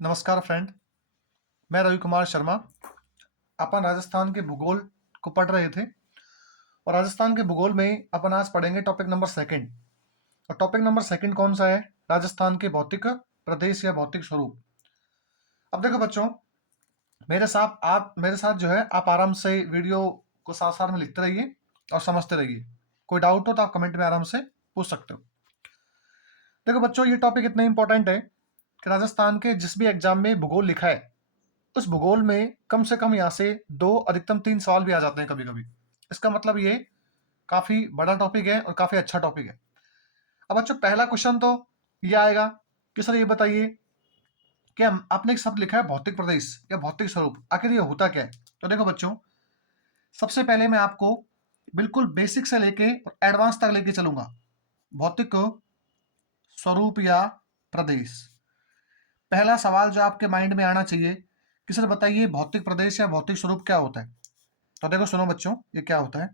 नमस्कार फ्रेंड। मैं रवि कुमार शर्मा। अपन राजस्थान के भूगोल को पढ़ रहे थे और राजस्थान के भूगोल में अपन आज पढ़ेंगे टॉपिक नंबर सेकंड। और टॉपिक नंबर सेकंड कौन सा है? राजस्थान के भौतिक प्रदेश या भौतिक स्वरूप। अब देखो बच्चों, मेरे साथ जो है आप आराम से वीडियो को साथ साथ में लिखते रहिए और समझते रहिए। कोई डाउट हो तो आप कमेंट में आराम से पूछ सकते हो। देखो बच्चों, ये टॉपिक इतना इंपॉर्टेंट है कि राजस्थान के जिस भी एग्जाम में भूगोल लिखा है उस भूगोल में कम से कम यहाँ से 2 अधिकतम 3 सवाल भी आ जाते हैं कभी-कभी। इसका मतलब ये काफ़ी बड़ा टॉपिक है और काफ़ी अच्छा टॉपिक है। अब बच्चों, पहला क्वेश्चन तो ये आएगा कि सर ये बताइए कि आपने एक शब्द लिखा है भौतिक प्रदेश या भौतिक स्वरूप, आखिर ये होता क्या है? तो देखो बच्चों, सबसे पहले मैं आपको बिल्कुल बेसिक से लेके और एडवांस तक लेके चलूंगा। भौतिक स्वरूप या प्रदेश। पहला सवाल जो आपके माइंड में आना चाहिए कि सर बताइए भौतिक प्रदेश या भौतिक स्वरूप क्या होता है? तो देखो सुनो बच्चों, ये क्या होता है।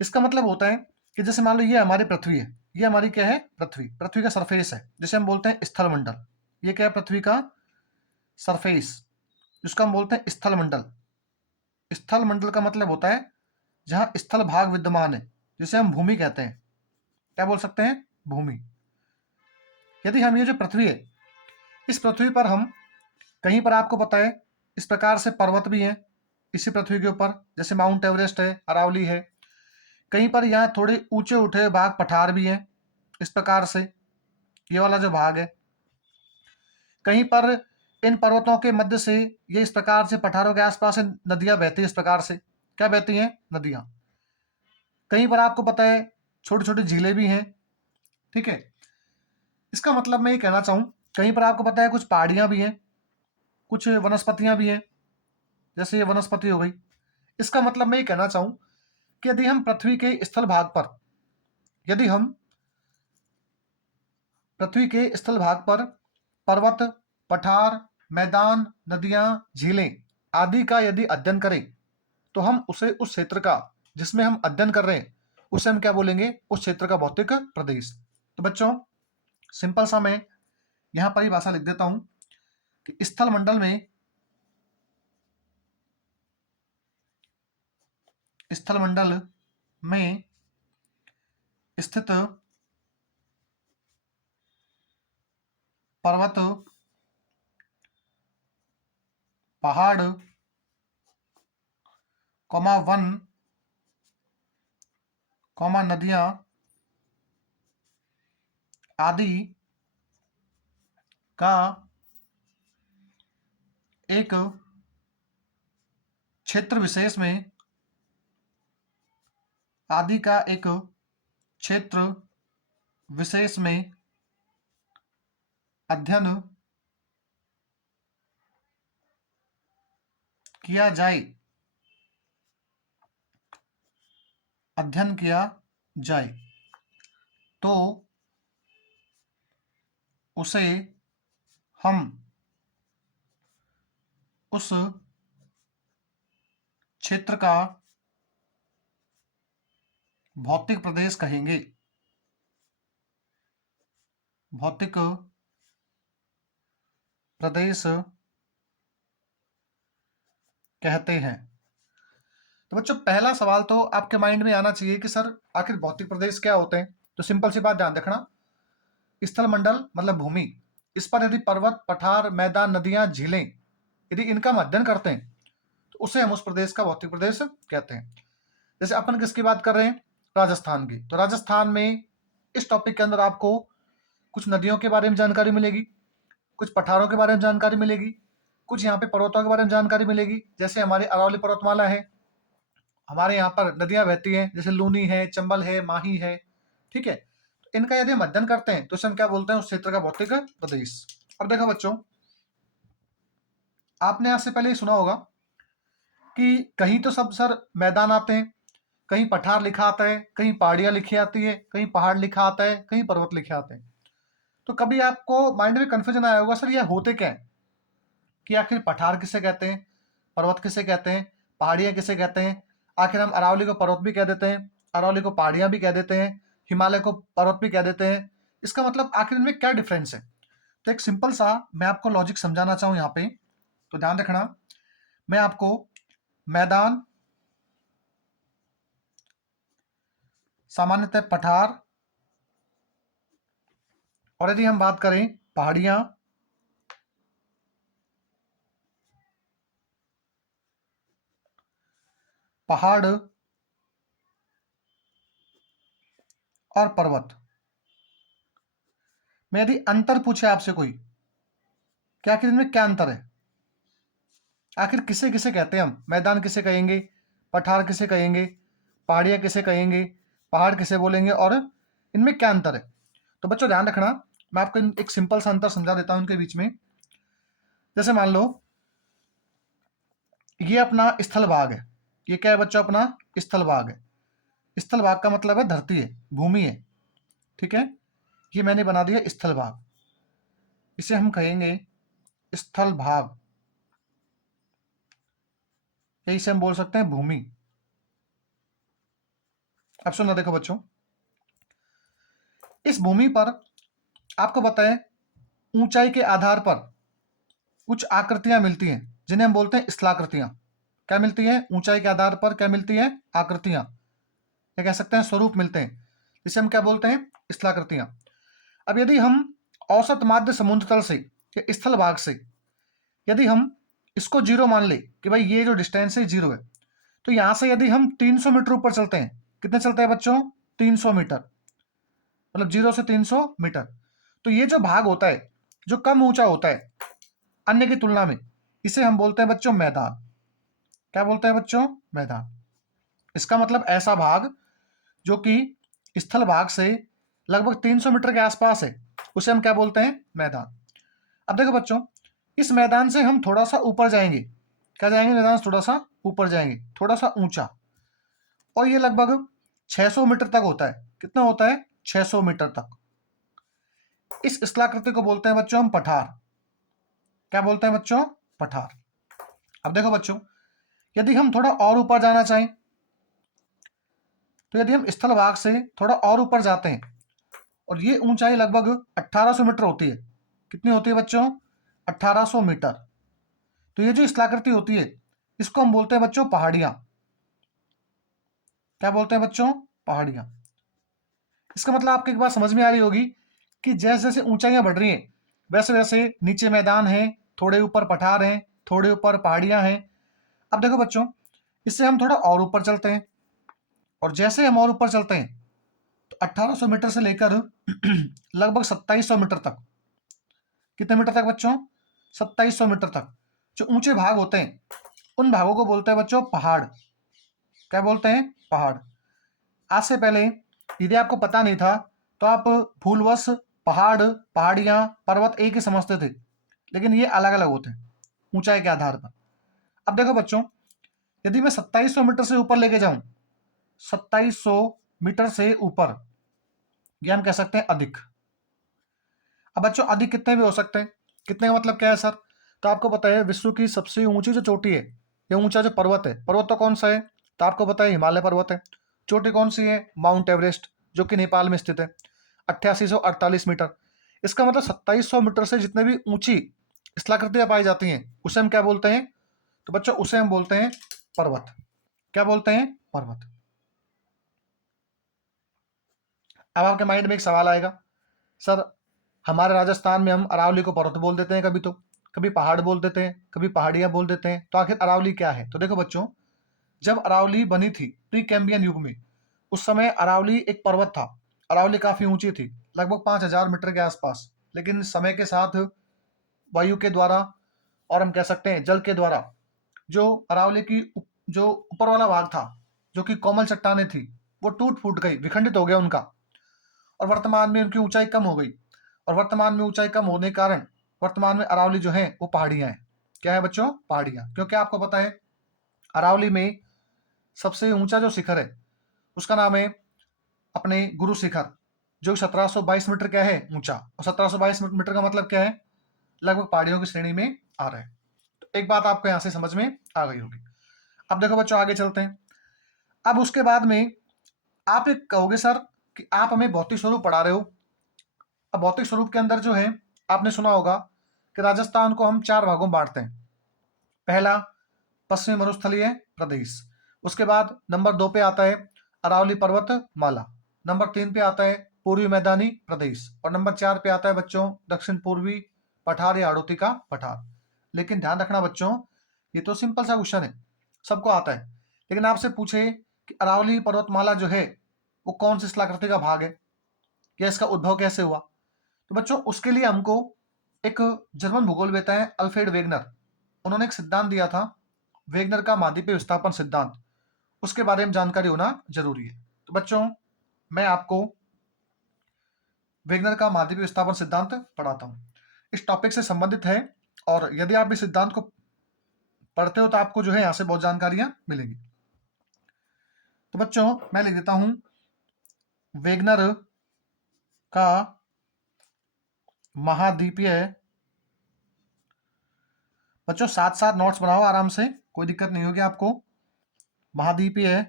इसका मतलब होता है कि जैसे मान लो ये हमारी पृथ्वी है। ये हमारी क्या है? पृथ्वी। पृथ्वी का सरफेस है, जिसे हम बोलते हैं स्थल मंडल। ये क्या है? पृथ्वी का सरफेस, जिसको हम बोलते हैं स्थल मंडल। स्थल मंडल का मतलब होता है जहां स्थल भाग विद्यमान है, जिसे हम भूमि कहते हैं। क्या बोल सकते हैं? भूमि। यदि हम ये जो पृथ्वी है, इस पृथ्वी पर हम कहीं पर, आपको पता है, इस प्रकार से पर्वत भी हैं इसी पृथ्वी के ऊपर, जैसे माउंट एवरेस्ट है, अरावली है। कहीं पर यहाँ थोड़े ऊंचे उठे हुए भाग पठार भी हैं इस प्रकार से, ये वाला जो भाग है। कहीं पर इन पर्वतों के मध्य से, ये इस प्रकार से पठारों के आसपास से नदियां बहती हैं इस प्रकार से। क्या बहती हैं? नदियां। कहीं पर आपको पता है छोटी छोटी झीलें भी हैं। ठीक है। इसका मतलब मैं ये कहना चाहूँ, कहीं पर आपको पता है कुछ पहाड़ियां भी हैं, कुछ वनस्पतियां भी हैं, जैसे ये वनस्पति हो गई। इसका मतलब मैं ये कहना चाहूँ कि यदि हम पृथ्वी के स्थल भाग पर, यदि हम पृथ्वी के स्थल भाग पर पर्वत, पठार, मैदान, नदियां, झीलें आदि का यदि अध्ययन करें, तो हम उसे, उस क्षेत्र का जिसमें हम अध्ययन कर रहे हैं, उसे हम क्या बोलेंगे? उस क्षेत्र का भौतिक प्रदेश। तो बच्चों, सिंपल सा मैं यहां पर ही भाषा लिख देता हूं कि स्थल मंडल में, स्थल मंडल में स्थित पर्वत, पहाड़, वन, नदियां आदि का एक क्षेत्र विशेष में, आदि का एक क्षेत्र विशेष में अध्ययन किया जाए, अध्ययन किया जाए, तो उसे हम उस क्षेत्र का भौतिक प्रदेश कहेंगे। भौतिक प्रदेश कहते हैं। तो बच्चों, पहला सवाल तो आपके माइंड में आना चाहिए कि सर आखिर भौतिक प्रदेश क्या होते हैं? तो सिंपल सी बात ध्यान रखना, स्थल मंडल मतलब भूमि, इस पर यदि पर्वत, पठार, मैदान, नदियां, झीलें, यदि इनका हम अध्ययन करते हैं, तो उसे हम उस प्रदेश का भौतिक प्रदेश कहते हैं। जैसे अपन किसकी बात कर रहे हैं? राजस्थान की। तो राजस्थान में इस टॉपिक के अंदर आपको कुछ नदियों के बारे में जानकारी मिलेगी, कुछ पठारों के बारे में जानकारी मिलेगी, कुछ यहाँ पे पर्वतों के बारे में जानकारी मिलेगी। जैसे हमारी अरावली पर्वतमाला है, हमारे यहाँ पर नदियां बहती हैं, जैसे लूनी है, चंबल है, माही है। ठीक है। तो इनका यदि हम अध्ययन करते हैं तो इसे हम क्या बोलते हैं? उस क्षेत्र का भौतिक प्रदेश। अब देखो बच्चों, आपने आज से पहले सुना होगा कि कहीं तो सब सर मैदान आते हैं, कहीं पठार लिखा आता है, कहीं पहाड़ियां लिखी आती है, कहीं पहाड़ लिखा आता है, कहीं पर्वत लिखे आते हैं। तो कभी आपको माइंड में कंफ्यूजन आया होगा, सर ये होते क्या है? कि आखिर पठार किसे कहते हैं, पर्वत किसे कहते हैं, पहाड़ियां किसे कहते हैं? आखिर हम अरावली को पर्वत भी कह देते हैं, अरावली को पहाड़ियां भी कह देते हैं, हिमालय को पर्वत भी कह देते हैं। इसका मतलब आखिर इनमें क्या डिफरेंस है? तो एक सिंपल सा मैं आपको लॉजिक समझाना चाहूँ यहाँ पे, तो ध्यान रखना। मैं आपको मैदान, सामान्यतः पठार, और यदि हम बात करें पहाड़ियां, पहाड़ और पर्वत में यदि अंतर पूछे आपसे कोई कि आखिर इनमें क्या अंतर है, आखिर किसे किसे कहते हैं हम, मैदान किसे कहेंगे, पठार किसे कहेंगे, पहाड़ियां किसे कहेंगे, पहाड़ किसे बोलेंगे, और इनमें क्या अंतर है। तो बच्चों ध्यान रखना, मैं आपको एक सिंपल सा अंतर समझा देता हूं इनके बीच में। जैसे मान लो ये अपना स्थल भाग है, ये क्या है बच्चों, अपना स्थल भाग है। स्थल भाग का मतलब है धरती है, भूमि है, ठीक है। ये मैंने बना दिया स्थल भाग, इसे हम कहेंगे स्थल भाग, या इसे हम बोल सकते हैं भूमि। अब सुनना देखो बच्चों, इस भूमि पर आपको पता है ऊंचाई के आधार पर कुछ आकृतियां मिलती हैं, जिन्हें हम बोलते हैं स्थलाकृतियां। क्या मिलती है, ऊंचाई के आधार पर क्या मिलती है, आकृतियां, या कह सकते हैं स्वरूप मिलते हैं, जिसे हम क्या बोलते हैं, स्थलाकृतियां। अब यदि हम औसत माध्य समुद्र तल से या स्थल भाग से यदि हम इसको जीरो मान ले कि भाई ये जो डिस्टेंस है जीरो है, तो यहां से यदि हम 300 मीटर ऊपर चलते हैं, कितने चलते हैं बच्चों, 300 मीटर, मतलब 0 से 300 मीटर, तो ये जो भाग होता है जो कम ऊंचा होता है अन्य की तुलना में, इसे हम बोलते हैं बच्चों मैदान। क्या बोलते हैं बच्चों, मैदान। इसका मतलब ऐसा भाग जो कि स्थल भाग से लगभग 300 मीटर के आसपास है, उसे हम क्या बोलते हैं, मैदान। अब देखो बच्चों, इस मैदान से हम थोड़ा सा ऊपर जाएंगे, क्या जाएंगे, मैदान से थोड़ा सा ऊपर जाएंगे, थोड़ा सा ऊंचा, और ये लगभग 600 मीटर तक होता है। कितना होता है, 600 मीटर तक। इस स्थलाकृति को बोलते हैं बच्चों हम पठार। क्या बोलते हैं बच्चों, पठार। अब देखो बच्चों, यदि हम थोड़ा और ऊपर जाना चाहें, तो यदि हम स्थल भाग से थोड़ा और ऊपर जाते हैं, और ये ऊंचाई लगभग 1800 मीटर होती है। कितनी होती है बच्चों, 1800 मीटर। तो ये जो स्थलाकृति होती है, इसको हम बोलते हैं बच्चों पहाड़ियां। क्या बोलते हैं बच्चों, पहाड़ियां। इसका मतलब आपको एक बात समझ में आ रही होगी कि जैसे जैसे ऊंचाइयां बढ़ रही हैं, वैसे वैसे नीचे मैदान है, थोड़े ऊपर पठार हैं, थोड़े ऊपर पहाड़ियां हैं। अब देखो बच्चों, इससे हम थोड़ा और ऊपर चलते हैं, और जैसे हम और ऊपर चलते हैं, तो 1800 मीटर से लेकर लगभग 2700 मीटर तक, कितने मीटर तक बच्चों, 2700 मीटर तक जो ऊंचे भाग होते हैं, उन भागों को बोलते हैं बच्चों पहाड़। क्या बोलते हैं, पहाड़। आज से पहले यदि आपको पता नहीं था, तो आप भूलवश पहाड़, पहाड़ियां, पर्वत एक ही समझते थे, लेकिन ये अलग अलग होते हैं ऊंचाई के आधार पर। अब देखो बच्चों, यदि मैं 2700 मीटर से ऊपर लेके जाऊं, 2700 मीटर से ऊपर, ये हम कह सकते हैं अधिक। अब बच्चों अधिक कितने भी हो सकते हैं, कितने का मतलब क्या है सर, तो आपको पता है विश्व की सबसे ऊंची जो चोटी है, या ऊंचा जो पर्वत है, पर्वत तो कौन सा है, तो आपको पता है हिमालय पर्वत है। चोटी कौन सी है, माउंट एवरेस्ट, जो कि नेपाल में स्थित है, 8848 मीटर। इसका मतलब 2700 मीटर से जितने भी ऊंची स्थलाकृतियां पाई जाती हैं, उसे हम क्या बोलते हैं, तो बच्चों उसे हम बोलते हैं पर्वत। क्या बोलते हैं, पर्वत। अब आपके माइंड में एक सवाल आएगा, सर हमारे राजस्थान में हम अरावली को पर्वत बोल देते हैं, कभी तो कभी पहाड़ बोल देते हैं, कभी पहाड़ियां बोल देते हैं, तो आखिर अरावली क्या है। तो देखो बच्चों, जब अरावली बनी थी प्री कैम्बियन युग में, उस समय अरावली एक पर्वत था। अरावली काफी ऊंची थी, लगभग 5000 मीटर के आसपास। लेकिन समय के साथ वायु के द्वारा, और हम कह सकते हैं जल के द्वारा, जो अरावली की जो ऊपर वाला भाग था, जो कि कोमल चट्टाने थी, वो टूट फूट गई, विखंडित हो गया उनका, और वर्तमान में उनकी ऊंचाई कम हो गई। और वर्तमान में ऊंचाई कम होने के कारण वर्तमान में अरावली जो है वो पहाड़ियां हैं। क्या है बच्चों, पहाड़ियां। क्योंकि आपको पता है अरावली में सबसे ऊंचा जो शिखर है, उसका नाम है अपने गुरु शिखर, जो 1722 मीटर क्या है, ऊंचा। और 1722 मीटर का मतलब क्या है, लगभग पहाड़ियों की श्रेणी में आ रहा है। तो एक बात आपको यहां से समझ में आ गई होगी। अब देखो बच्चों, आगे चलते हैं। अब उसके बाद में आप एक कहोगे सर कि आप हमें भौतिक स्वरूप पढ़ा रहे हो। अब भौतिक स्वरूप के अंदर जो है आपने सुना होगा कि राजस्थान को हम 4 भागों में बांटते हैं। पहला पश्चिमी मरुस्थलीय प्रदेश, उसके बाद नंबर 2 पे आता है अरावली पर्वतमाला, नंबर 3 पे आता है पूर्वी मैदानी प्रदेश, और नंबर 4 पे आता है बच्चों दक्षिण पूर्वी पठार या हाड़ौती का पठार। लेकिन ध्यान रखना बच्चों, ये तो सिंपल सा क्वेश्चन है, सबको आता है, लेकिन आपसे पूछे कि अरावली पर्वतमाला जो है वो कौन सी शिलाकृति का भाग है या इसका उद्भव कैसे हुआ, तो बच्चों उसके लिए हमको एक जर्मन भूगोलवेत्ता है अल्फ्रेड वेगनर, उन्होंने एक सिद्धांत दिया था वेगनर का महाद्वीपीय विस्थापन सिद्धांत, उसके बारे में जानकारी होना जरूरी है। तो बच्चों मैं आपको वेगनर का महाद्वीपीय विस्थापन सिद्धांत पढ़ाता हूँ, इस टॉपिक से संबंधित है, और यदि आप इस सिद्धांत को पढ़ते हो तो आपको जो है यहाँ से बहुत जानकारियां मिलेंगी। तो बच्चों मैं लिख देता हूं वेगनर का महाद्वीपीय, बच्चों साथ साथ नोट्स बनाओ आराम से, कोई दिक्कत नहीं होगी आपको। महाद्वीपीय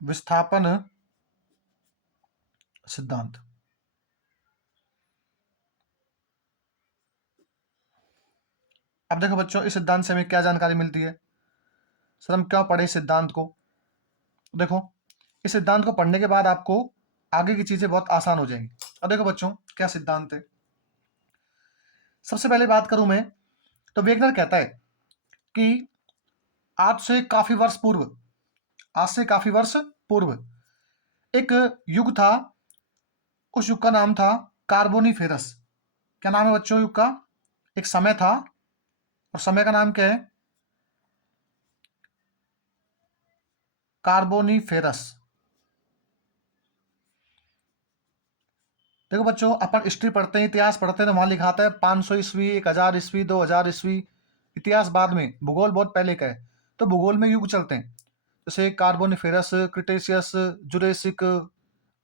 विस्थापन सिद्धांत। अब देखो बच्चों इस सिद्धांत से हमें क्या जानकारी मिलती है, सर हम क्या पढ़े इस सिद्धांत को। देखो इस सिद्धांत को पढ़ने के बाद आपको आगे की चीजें बहुत आसान हो जाएंगी। अब देखो बच्चों क्या सिद्धांत है, सबसे पहले बात करूं मैं तो वेगनर कहता है कि आज से काफी वर्ष पूर्व, आज से काफी वर्ष पूर्व एक युग था, उस युग का नाम था कार्बोनीफेरस। क्या नाम है बच्चों युग का, एक समय था और समय का नाम क्या है, कार्बोनीफेरस। देखो बच्चों अपन हिस्ट्री पढ़ते हैं, इतिहास पढ़ते हैं तो वहां लिखा आता है 500 ईस्वी, 1000 ईस्वी, 2000 ईस्वी, इतिहास बाद में, भूगोल बहुत पहले का है। तो भूगोल में युग चलते हैं, जैसे कार्बोनिफेरस, क्रिटेशियस, जुरेसिक,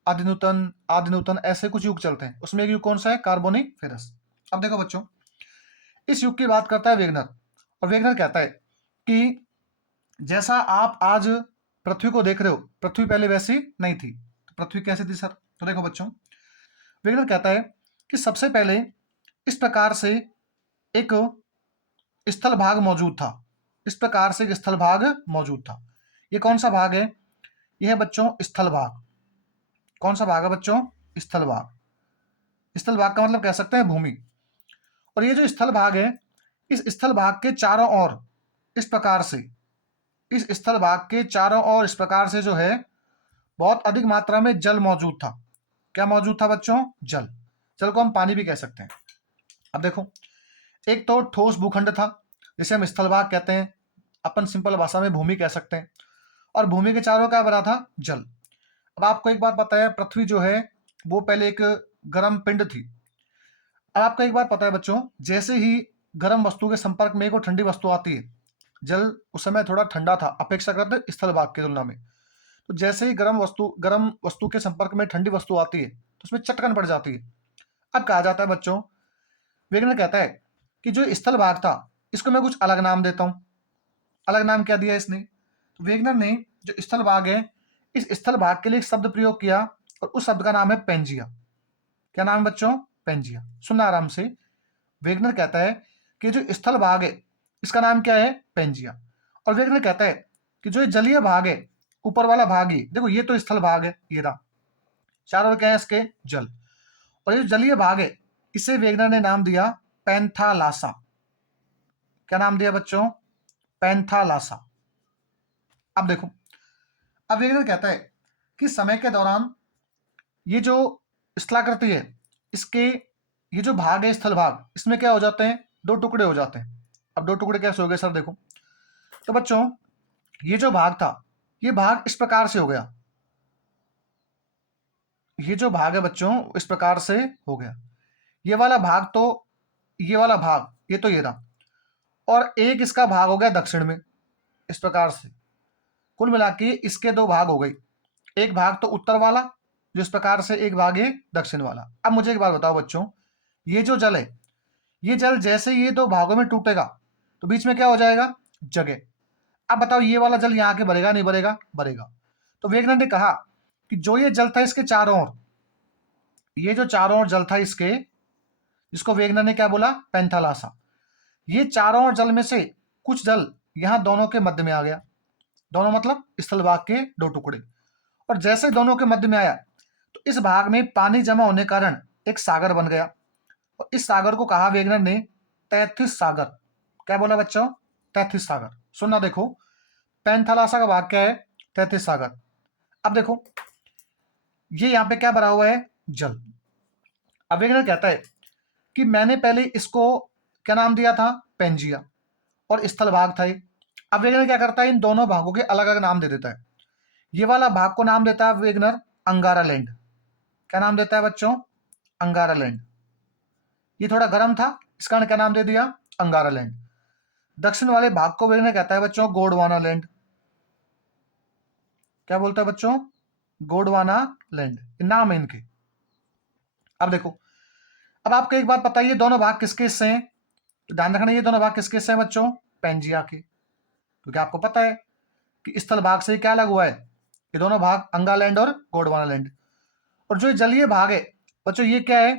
आदिनूतन, आदिनूतन, ऐसे कुछ युग चलते हैं, उसमें एक युग कौन सा है, कार्बोनिफेरस। अब देखो बच्चों इस युग की बात करता है वेगनर, और वेगनर कहता है कि जैसा आप आज पृथ्वी को देख रहे हो, पृथ्वी पहले वैसी नहीं थी। तो पृथ्वी कैसी थी सर, तो देखो बच्चों वेगनर कहता है कि सबसे पहले इस प्रकार से एक स्थल भाग मौजूद था, इस प्रकार से एक स्थल भाग मौजूद था। ये कौन सा भाग है, यह है बच्चों स्थल भाग। कौन सा भाग है बच्चों, स्थल भाग। स्थल भाग का मतलब कह सकते हैं भूमि। और ये जो स्थल भाग है, इस स्थल भाग के चारों ओर इस प्रकार से, इस स्थल भाग के चारों ओर इस प्रकार से जो है बहुत अधिक मात्रा में जल मौजूद था। क्या मौजूद था बच्चों, जल। जल को हम पानी भी कह सकते हैं। अब देखो एक तो ठोस भूखंड था जिसे हम स्थल भाग कहते हैं, अपन सिंपल भाषा में भूमि कह सकते हैं, और भूमि के चारों क्या भरा था, जल। अब आपको एक बात पता है पृथ्वी जो है वो पहले एक गर्म पिंड थी। अब आपको एक बात पता है बच्चों, जैसे ही गर्म वस्तु के संपर्क में एक और ठंडी वस्तु आती है, जल उस समय थोड़ा ठंडा था अपेक्षाकृत स्थल भाग की तुलना में, तो जैसे ही गर्म वस्तु के संपर्क में ठंडी वस्तु आती है तो उसमें चटकन पड़ जाती है। अब कहा जाता है बच्चों, वेगनर कहता है कि जो स्थल भाग था इसको मैं कुछ अलग नाम देता हूं। अलग नाम क्या दिया इसने, तो वेगनर ने जो स्थल भाग है इस स्थल भाग के लिए एक शब्द प्रयोग किया, और उस शब्द का नाम है पेंजिया। क्या नाम है बच्चों, पेंजिया। सुनना आराम से, वेगनर कहता है कि जो स्थल भाग है इसका नाम क्या है, पेंजिया। और वेगनर कहता है कि जो ये जलीय भाग है, ऊपर वाला भाग ही देखो, ये तो स्थल भाग है, ये रहा, चारों ओर क्या है इसके, जल। और ये जो जलीय भाग है इसे वेगनर ने नाम दिया पैंथालासा। क्या नाम दिया बच्चों, पैंथालासा। अब देखो, अब वेगनर कहता है कि समय के दौरान ये जो स्थलाकृति है, इसके ये जो भाग है स्थल भाग, इसमें क्या हो जाते हैं, दो टुकड़े हो जाते हैं। अब दो टुकड़े कैसे हो गए सर, देखो तो बच्चों ये जो भाग था ये भाग इस प्रकार से हो गया, ये जो भाग है बच्चों इस प्रकार से हो गया, ये वाला भाग तो, ये वाला भाग ये तो ये रहा, और एक इसका भाग हो गया दक्षिण में इस प्रकार से। कुल मिला के इसके दो भाग हो गए, एक भाग तो उत्तर वाला जो इस प्रकार से, एक भाग है दक्षिण वाला। अब मुझे एक बात बताओ बच्चों, ये जो जल है, ये जल जैसे ये दो भागों में टूटेगा तो बीच में क्या हो जाएगा, जगह। अब बताओ ये वाला जल यहाँ के भरेगा नहीं भरेगा, भरेगा। तो वेगनर ने कहा कि जो ये जल था इसके चारों ओर, ये जो चारों ओर जल था इसके, जिसको वेगनर ने क्या बोला, पैंथालासा। ये चारों और जल में से कुछ जल यहां दोनों के मध्य में आ गया, दोनों मतलब स्थल भाग के दो टुकड़े, और जैसे दोनों के मध्य में आया तो इस भाग में पानी जमा होने के कारण एक सागर बन गया, और इस सागर को कहा वेगनर ने तैथिस सागर। क्या बोला बच्चों, तैथिस सागर। सुनना देखो, पैंथालासा का भाग क्या है, तैथिस सागर। अब देखो ये यहां पे क्या भरा हुआ है, जल। अब वेगनर कहता है कि मैंने पहले इसको क्या नाम दिया था, पेंजिया, और स्थल भाग था ये। अब वेगनर क्या करता है, इन दोनों भागों के अलग अलग नाम दे देता है। ये वाला भाग को नाम देता है वेगनर अंगारा लैंड। क्या नाम देता है बच्चों, अंगारा लैंड। ये थोड़ा गर्म था, इस कारण क्या नाम दे दिया, अंगारा लैंड। दक्षिण वाले भाग को वेगनर कहता है बच्चों गोंडवाना लैंड। क्या बोलता है बच्चों, गोंडवाना लैंड, नाम है इनके। अब देखो, अब आपको एक बात बताइए, दोनों भाग किसके हिस्से हैं, तो ध्यान रखना ये दोनों भाग किसके हिस्से हैं बच्चों, पेंजिया के। क्योंकि आपको पता है कि स्थल भाग से क्या लगा हुआ है, ये दोनों भाग अंगालैंड और गोंडवाना लैंड। और जो जलीय भाग है बच्चों ये क्या है,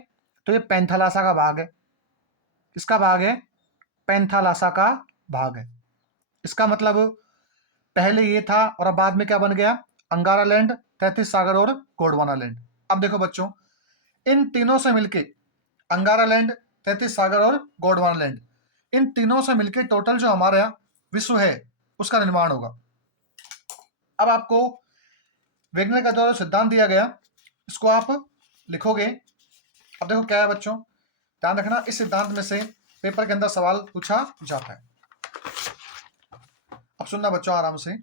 तो ये पैंथालासा का भाग है। किसका भाग है, पैंथालासा का भाग है। इसका मतलब पहले ये था और अब बाद में क्या बन गया, अंगारा लैंड, तैतीस सागर और गोंडवाना लैंड। अब देखो बच्चों, इन तीनों से मिलके अंगारा लैंड, तैतीस सागर और गोंडवाना लैंड, इन तीनों से मिलके टोटल जो हमारा विश्व है उसका निर्माण होगा। अब आपको वेगनर का जो सिद्धांत दिया गया इसको आप लिखोगे। अब देखो क्या है बच्चों, ध्यान रखना, इस सिद्धांत में से पेपर के अंदर सवाल पूछा जाता है। अब सुनना बच्चों आराम से,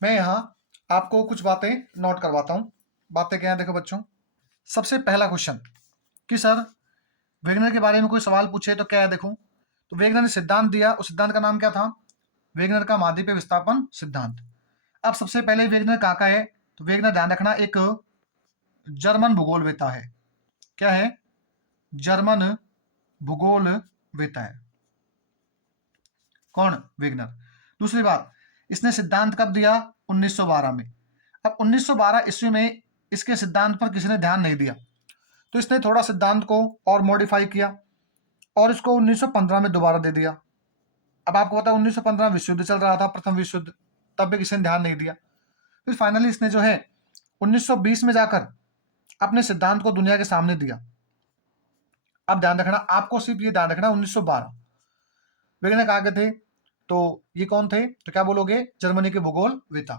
मैं यहाँ आपको कुछ बातें नोट करवाता हूँ। बातें क्या है देखो बच्चों, सबसे पहला क्वेश्चन कि सर वेगनर के बारे में कोई सवाल पूछे तो क्या है, देखो तो वेगनर ने सिद्धांत दिया, उस सिद्धांत का नाम क्या था, वेगनर का महाद्वीपीय विस्थापन सिद्धांत। अब सबसे पहले वेगनर कहाँ का है, तो वेगनर ध्यान रखना एक जर्मन भूगोलवेता है। क्या है, जर्मन भूगोलवेता है। कौन, वेगनर। दूसरी बात, इसने सिद्धांत कब दिया, 1912 में। अब 1912 ईस्वी में इसके सिद्धांत पर किसी ने ध्यान नहीं दिया, तो इसने थोड़ा सिद्धांत को और मॉडिफाई किया और इसको 1915 में दोबारा दे दिया। अब आपको पता है 1915 विश्व युद्ध चल रहा था, प्रथम विश्व युद्ध, तब भी किसी ने ध्यान नहीं दिया। फिर फाइनली इसने जो है 1920 में जाकर अपने सिद्धांत को दुनिया के सामने दिया। अब ध्यान रखना, आपको सिर्फ ये ध्यान रखना 1912 वेगनर कहा गए थे, तो ये कौन थे, तो क्या बोलोगे, जर्मनी के भूगोलवेता।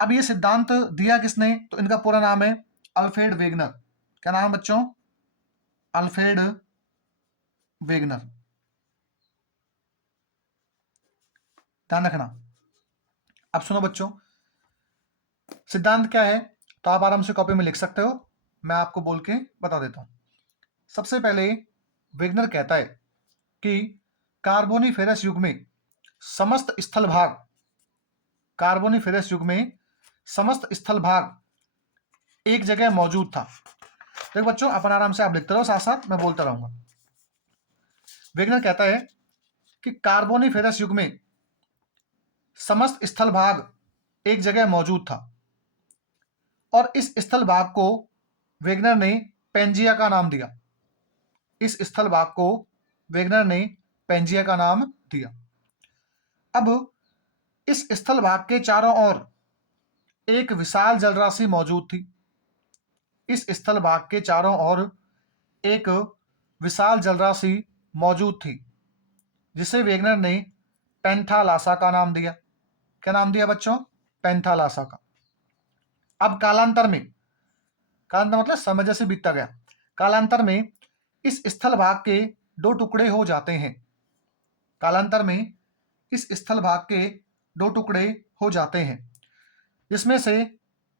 अब ये सिद्धांत दिया किसने, तो इनका पूरा नाम है अल्फ्रेड वेगनर। क्या नाम है बच्चों, अल्फ्रेड वेगनर। ध्यान रखना। अब सुनो बच्चों, सिद्धांत क्या है, तो आप आराम से कॉपी में लिख सकते हो, मैं आपको बोल के बता देता हूं। सबसे पहले वेगनर कहता है कि कार्बोनिफेरस युग में समस्त स्थल भाग, कार्बोनिफेरस युग में समस्त स्थल भाग एक जगह मौजूद था। देखो बच्चों, अपन आराम से आप लिखते रहो, साथ साथ मैं बोलता रहूंगा। वेगनर कहता है कि कार्बोनिफेरस युग में समस्त स्थल भाग एक जगह मौजूद था, और इस स्थल भाग को वेगनर ने पेंजिया का नाम दिया। इस स्थल भाग को वेगनर ने पेंजिया का नाम दिया। अब इस स्थल भाग के चारों ओर एक विशाल जलराशि मौजूद थी। इस स्थल भाग के चारों ओर एक विशाल जलराशि मौजूद थी, जिसे वेगनर ने पैंथालासा का नाम दिया। क्या नाम दिया बच्चों, पैंथालासा का। अब कालांतर में, कालांतर मतलब समय जैसे बीतता गया, कालांतर में इस स्थल भाग के दो टुकड़े हो जाते हैं। कालांतर में इस स्थल भाग के दो टुकड़े हो जाते हैं, जिसमें से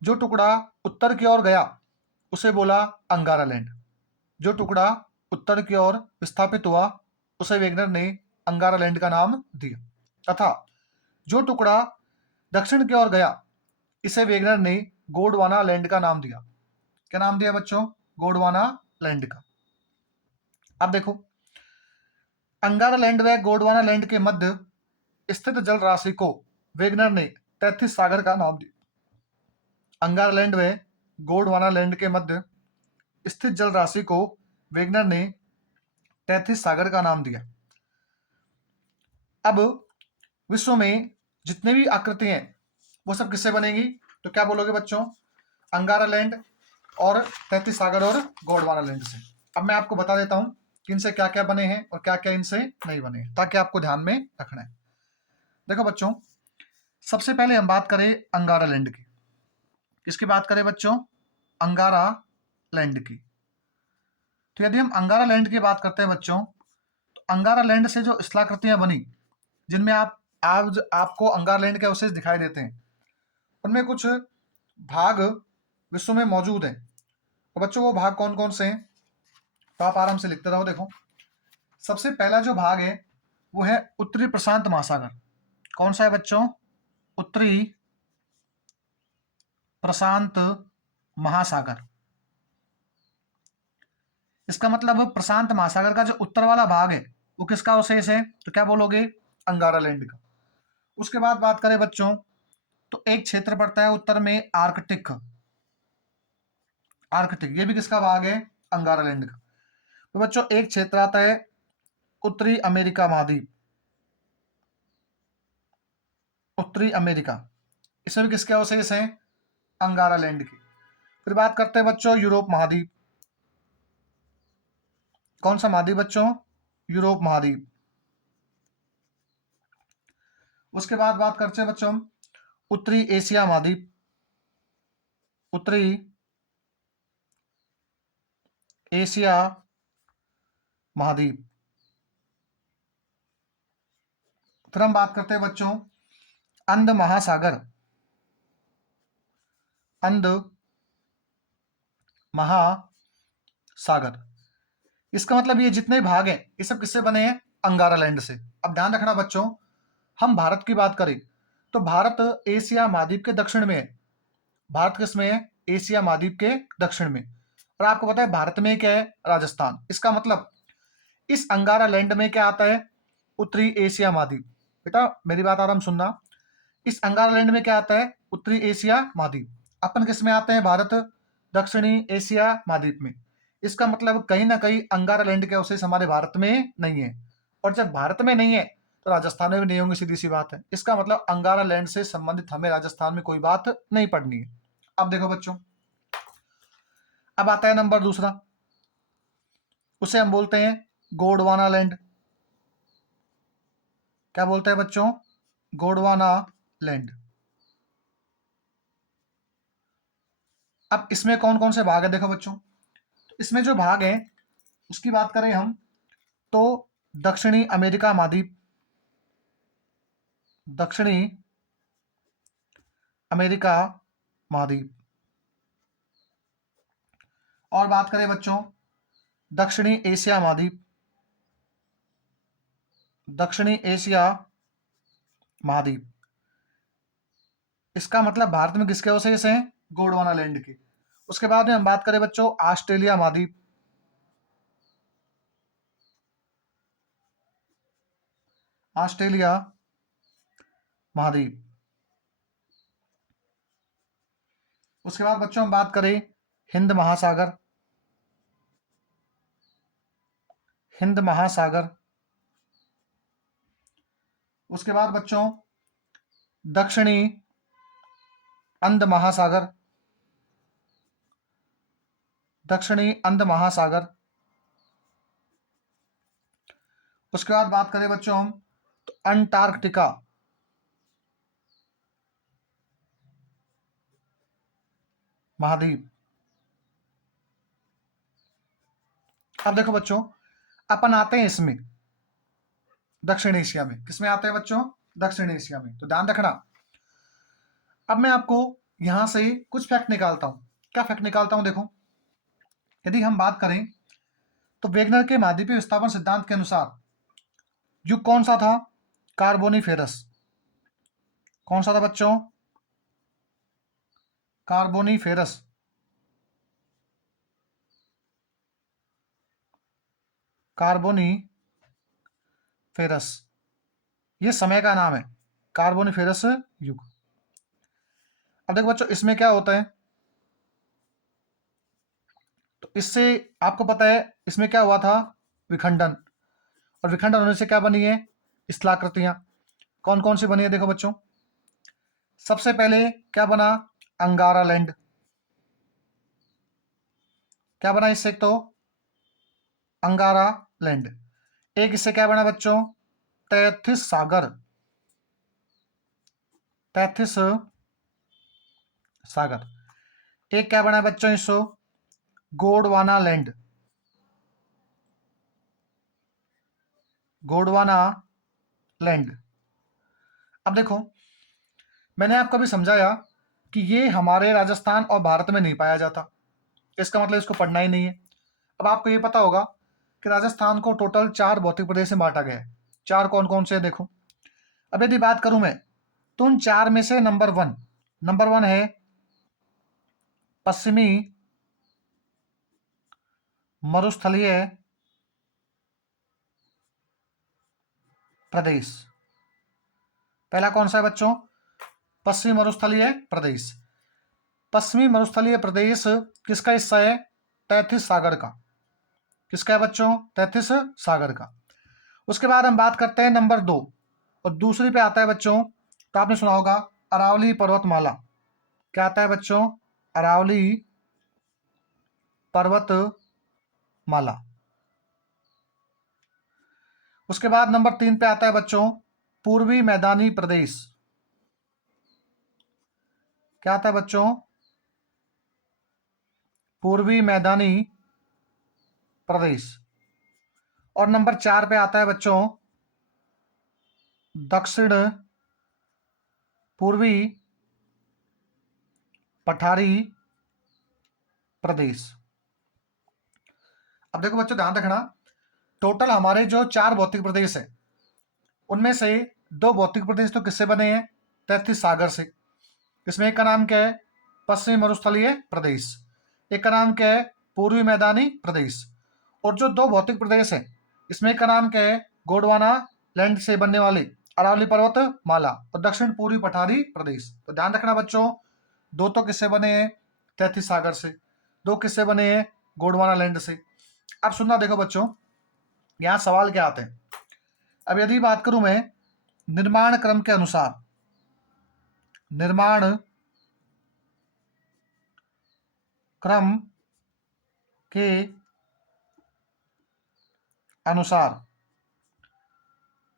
जो टुकड़ा उत्तर की ओर गया उसे बोला अंगारा लैंड। जो टुकड़ा उत्तर की ओर विस्थापित हुआ उसे वेगनर ने अंगारा लैंड का नाम दिया, तथा जो टुकड़ा दक्षिण की ओर गया इसे वेगनर ने गोंडवाना लैंड का नाम दिया। क्या नाम दिया बच्चों, गोंडवाना लैंड का। अब देखो, अंगारा लैंड व गोंडवाना लैंड के मध्य स्थित जल राशि को वेगनर ने तैतीस सागर का नाम दिया। अंगारा लैंड व गोंडवाना लैंड के मध्य स्थित जल राशि को वेगनर ने तैथिस सागर का नाम दिया। अब विश्व में जितने भी आकृति हैं वो सब किससे बनेंगी? तो क्या बोलोगे बच्चों? अंगारा लैंड और तैतीस सागर और गोंडवाना लैंड से। अब मैं आपको बता देता हूं कि इनसे क्या क्या बने हैं और क्या क्या इनसे नहीं बने हैं, ताकि आपको ध्यान में रखना है। देखो बच्चों, सबसे पहले हम बात करें अंगारा लैंड की। किसकी बात करें बच्चों? अंगारा लैंड की। तो यदि हम अंगारा लैंड की बात करते हैं बच्चों, तो अंगारा लैंड से जो स्थलाकृतियां बनी, जिनमें आज आपको अंगारा लैंड के अवशेष दिखाई देते हैं, उनमें कुछ भाग विश्व में मौजूद हैं। तो बच्चों वो भाग कौन कौन से हैं? तो आप आराम से लिखते रहो। देखो, सबसे पहला जो भाग है वो है उत्तरी प्रशांत महासागर। कौन सा है बच्चों? उत्तरी प्रशांत महासागर। इसका मतलब प्रशांत महासागर का जो उत्तर वाला भाग है वो किसका अवशेष है? तो क्या बोलोगे? अंगारा लैंड का। उसके बाद बात करें बच्चों, तो एक क्षेत्र पड़ता है उत्तर में आर्कटिक। आर्कटिक ये भी किसका भाग है? अंगारा लैंड का। तो बच्चों एक क्षेत्र आता है उत्तरी अमेरिका महाद्वीप। उत्तरी अमेरिका, इसमें भी किसके अवशेष हैं? अंगारा लैंड की। फिर बात करते हैं बच्चों यूरोप महाद्वीप। कौन सा महाद्वीप बच्चों? यूरोप महाद्वीप। उसके बाद बात करते हैं बच्चों उत्तरी एशिया महाद्वीप। उत्तरी एशिया महाद्वीप। फिर हम बात करते हैं बच्चों अंध महासागर। अंध महासागर, इसका मतलब ये जितने भाग हैं ये सब किससे बने हैं? अंगारा लैंड से। अब ध्यान रखना बच्चों, हम भारत की बात करें तो भारत एशिया महाद्वीप के दक्षिण में है। भारत किस में है? एशिया महाद्वीप के दक्षिण में। और आपको पता है भारत में क्या है? राजस्थान। इसका मतलब इस अंगारा लैंड में क्या आता है? उत्तरी एशिया महाद्वीप। बेटा मेरी बात आराम सुनना, इस अंगारा लैंड में क्या आता है? उत्तरी एशिया महाद्वीप। अपन किस में आते हैं? भारत दक्षिणी एशिया महाद्वीप में। इसका मतलब कहीं ना कहीं अंगारा लैंड के अवशेष हमारे भारत में नहीं है, और जब भारत में नहीं है तो राजस्थान में भी नहीं होंगे, सीधी सी बात है। इसका मतलब अंगारा लैंड से संबंधित हमें राजस्थान में कोई बात नहीं पढ़नी है। अब देखो बच्चों, अब आता है नंबर दूसरा, उसे हम बोलते हैं गोंडवाना लैंड। क्या बोलते हैं बच्चों? गोंडवाना लैंड। अब इसमें कौन कौन से भाग है? देखो बच्चों, इसमें जो भाग है उसकी बात करें हम तो दक्षिणी अमेरिका महाद्वीप, दक्षिणी अमेरिका महाद्वीप। और बात करें बच्चों दक्षिणी एशिया महाद्वीप, दक्षिणी एशिया महाद्वीप। इसका मतलब भारत में किसके अवशेष हैं? गोंडवाना लैंड के। उसके बाद में हम बात करें बच्चों ऑस्ट्रेलिया महाद्वीप, ऑस्ट्रेलिया महाद्वीप। उसके बाद बच्चों हम बात करें हिंद महासागर, हिंद महासागर। उसके बाद बच्चों दक्षिणी अंध महासागर, दक्षिणी अंध महासागर। उसके बाद बात करें बच्चों हम तो अंटार्कटिका, महाद्वीप। अब देखो बच्चों, अपन आते हैं इसमें दक्षिण एशिया में। किसमें आते हैं बच्चों? दक्षिण एशिया में। तो ध्यान रखना, अब मैं आपको यहां से कुछ फैक्ट निकालता हूं। क्या फैक्ट निकालता हूं? देखो, यदि हम बात करें तो वेगनर के महाद्वीपीय विस्थापन सिद्धांत के अनुसार युग कौन सा था? कार्बोनीफेरस। कौन सा था बच्चों? कार्बोनीफेरस। कार्बोनीफेरस, ये समय का नाम है, कार्बोनीफेरस युग। अब देखो बच्चों, इसमें क्या होता है? तो इससे आपको पता है इसमें क्या हुआ था, विखंडन, और विखंडन होने से क्या बनी है, स्थलाकृतियां। कौन कौन सी बनी है देखो बच्चों, सबसे पहले क्या बना, अंगारा लैंड। क्या बना इससे, एक तो अंगारा लैंड। एक इससे क्या बना बच्चों, तैथिस सागर, तैथिस सागर। एक क्या बना बच्चों इससे, गोंडवाना लैंड, गोंडवाना लैंड। अब देखो, मैंने आपको भी समझाया कि ये हमारे राजस्थान और भारत में नहीं पाया जाता, इसका मतलब इसको पढ़ना ही नहीं है। अब आपको ये पता होगा कि राजस्थान को टोटल 4 भौतिक प्रदेश में बांटा गया है। 4 कौन कौन से हैं देखो। अब यदि बात करूं मैं, तो उन 4 में से नंबर वन है पश्चिमी मरुस्थलीय प्रदेश। पहला कौन सा है बच्चों, पश्चिमी मरुस्थलीय प्रदेश। पश्चिमी मरुस्थलीय प्रदेश किसका हिस्सा है, तैथिस सागर का। किसका है बच्चों, तैथिस सागर का। उसके बाद हम बात करते हैं नंबर 2, और दूसरी पे आता है बच्चों, तो आपने सुना होगा अरावली पर्वतमाला। क्या आता है बच्चों, अरावली पर्वतमाला। उसके बाद नंबर 3 पे आता है बच्चों, पूर्वी मैदानी प्रदेश। क्या आता है बच्चों, पूर्वी मैदानी प्रदेश। और नंबर 4 पे आता है बच्चों, दक्षिण पूर्वी पठारी प्रदेश। अब देखो बच्चों, ध्यान रखना, टोटल हमारे जो 4 भौतिक प्रदेश है, उनमें से 2 भौतिक प्रदेश तो किससे बने हैं, तैथिस सागर से। इसमें एक का नाम क्या है, पश्चिमी मरुस्थलीय प्रदेश। एक का नाम क्या है, पूर्वी मैदानी प्रदेश। और जो 2 भौतिक प्रदेश है, इसमें एक का नाम क्या है, गोंडवाना लैंड से बनने वाले अरावली पर्वत माला, और दक्षिण पूर्वी पठारी प्रदेश। तो ध्यान रखना बच्चों, 2 तो किससे बने हैं, तैथिस सागर से। 2 किससे बने हैं, गोंडवाना लैंड से। अब सुनना देखो बच्चों, यहाँ सवाल क्या आते हैं। अब यदि बात करूं मैं, निर्माण क्रम के अनुसार, निर्माण क्रम के अनुसार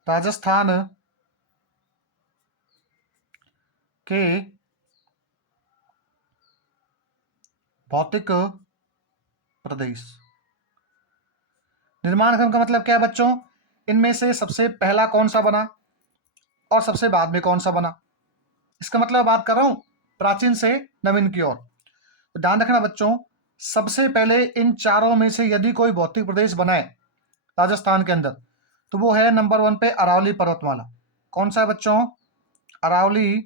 राजस्थान के भौतिक प्रदेश। निर्माण क्रम का मतलब क्या है बच्चों, इनमें से सबसे पहला कौन सा बना और सबसे बाद में कौन सा बना। इसका मतलब बात कर रहा हूं प्राचीन से नवीन की ओर। तो ध्यान रखना बच्चों, सबसे पहले इन चारों में से यदि कोई भौतिक प्रदेश बनाए राजस्थान के अंदर, तो वो है नंबर 1 पे अरावली पर्वतमाला। कौन सा है बच्चों, अरावली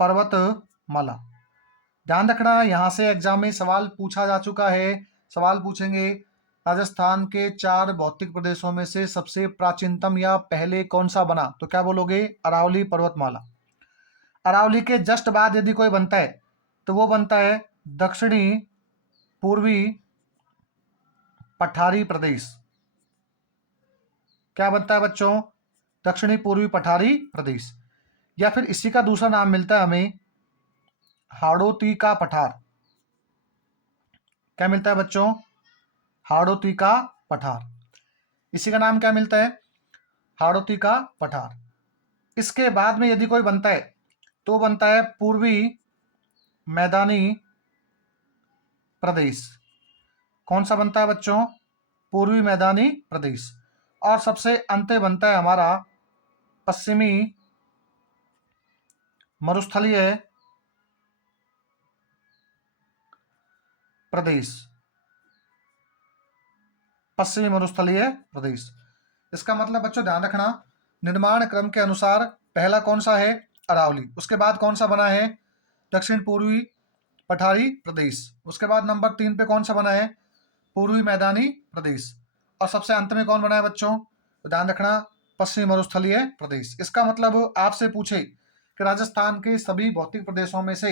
पर्वतमाला। ध्यान रखना, यहां से एग्जाम में सवाल पूछा जा चुका है। सवाल पूछेंगे, राजस्थान के 4 भौतिक प्रदेशों में से सबसे प्राचीनतम या पहले कौन सा बना, तो क्या बोलोगे, अरावली पर्वतमाला। अरावली के जस्ट बाद यदि कोई बनता है, तो वो बनता है दक्षिणी पूर्वी पठारी प्रदेश। क्या बनता है बच्चों, दक्षिणी पूर्वी पठारी प्रदेश। या फिर इसी का दूसरा नाम मिलता है हमें, हाड़ौती का पठार। क्या मिलता है बच्चों, हाड़ौती का पठार। इसी का नाम क्या मिलता है, हाड़ौती का पठार। इसके बाद में यदि कोई बनता है, तो बनता है पूर्वी मैदानी प्रदेश। कौन सा बनता है बच्चों, पूर्वी मैदानी प्रदेश। और सबसे अंत में बनता है हमारा पश्चिमी मरुस्थलीय प्रदेश। पश्चिमी मरुस्थलीय प्रदेश। इसका मतलब बच्चों ध्यान रखना, निर्माण क्रम के अनुसार पहला कौन सा है, अरावली। उसके बाद कौन सा बना है, दक्षिण पूर्वी पठारी प्रदेश। उसके बाद नंबर 3 पे कौन सा बना है, पूर्वी मैदानी प्रदेश। और सबसे अंत में कौन बना है बच्चों, तो ध्यान रखना, पश्चिमी मरुस्थलीय प्रदेश। इसका मतलब आपसे पूछे कि राजस्थान के सभी भौतिक प्रदेशों में से